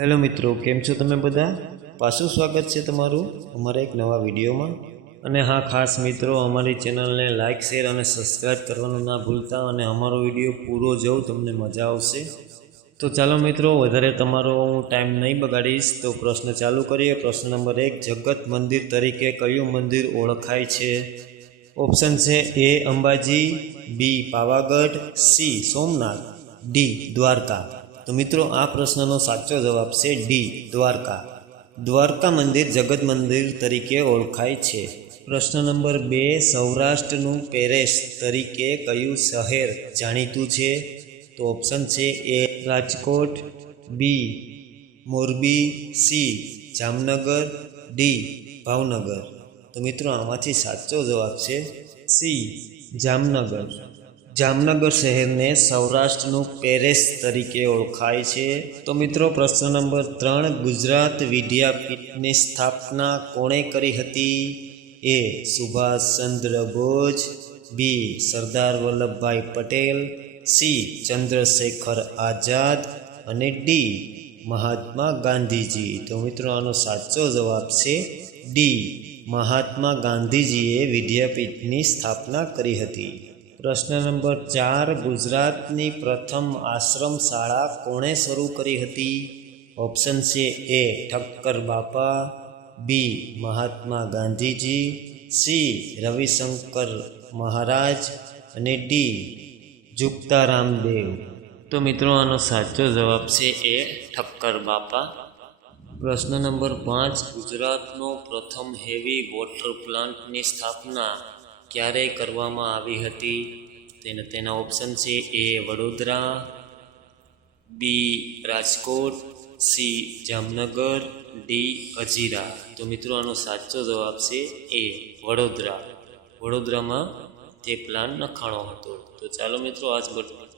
Hello મિત્રો, કેમ છો તમે બધા? પાછું સ્વાગત છે તમારું અમારા એક નવા વિડીયોમાં. અને હા, ખાસ મિત્રો, અમારી ચેનલને લાઇક શેર અને સબસ્ક્રાઈબ કરવાનું ના ભૂલતા અને અમારો વીડિયો પૂરો જોઉં તમને મજા આવશે. તો ચાલો મિત્રો, વધારે તમારો હું ટાઈમ નહીં બગાડીશ. તો પ્રશ્ન ચાલુ કરીએ. પ્રશ્ન નંબર એક, જગત મંદિર તરીકે કયું મંદિર ઓળખાય છે? ઓપ્શન છે A, Ambaji, B, Pavagadh, C, Somnath, D, Dwarka. તો મિત્રો, આ પ્રશ્નનો સાચો જવાબ છે ડી દ્વારકા. દ્વારકા મંદિર જગત મંદિર તરીકે ઓળખાય છે. પ્રશ્ન નંબર બે, સૌરાષ્ટ્રનું પેરેસ તરીકે કયું શહેર જાણીતું છે? તો ઓપ્શન છે A Rajkot B Morbi C Jamnagar D Bhavnagar. તો મિત્રો, આમાંથી સાચો જવાબ છે સી જામનગર. જામનગર શહેરને સૌરાષ્ટ્રનું પેરેસ તરીકે ઓળખાય છે. તો મિત્રો, પ્રશ્ન નંબર ત્રણ, ગુજરાત વિદ્યાપીઠની સ્થાપના કોણે કરી હતી? A Subhash Chandra Bose. B, Sardar Vallabhbhai Patel. C, Chandrashekhar Azad. અને ડી, મહાત્મા ગાંધીજી. તો મિત્રો, આનો સાચો જવાબ છે ડી. મહાત્મા ગાંધીજીએ વિદ્યાપીઠની સ્થાપના કરી હતી. પ્રશ્ન નંબર ચાર ગુજરાતની પ્રથમ આશ્રમ શાળા કોણે શરૂ કરી હતી? ઓપ્શન છે A Thakkar Bapa B Mahatma Gandhiji C Ravishankar Maharaj અને ડી જુક્તા રામદેવ તો મિત્રો આનો સાચો જવાબ છે એ ઠક્કર બાપા. પ્રશ્ન નંબર પાંચ ગુજરાતનો પ્રથમ હેવી વોટર પ્લાન્ટની સ્થાપના ક્યારે કરવામાં આવી હતી? તેને, તેના ઓપ્શન છે A Vadodara B Rajkot C Jamnagar D Hazira. તો મિત્રો, આનો સાચો જવાબ છે એ વડોદરા. વડોદરામાં તે પ્લાન નખાણો હતો. તો ચાલો મિત્રો, આજ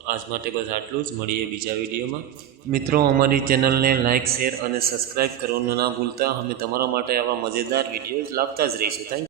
આજ માટે બસ આટલું જ. મળીએ બીજા વિડીયોમાં. મિત્રો, અમારી ચેનલને લાઇક શેર અને સબસ્ક્રાઈબ કરવાનું ના ભૂલતા. અમે તમારા માટે આવા મજેદાર વીડિયો લાવતા જ રહીશું. થેન્ક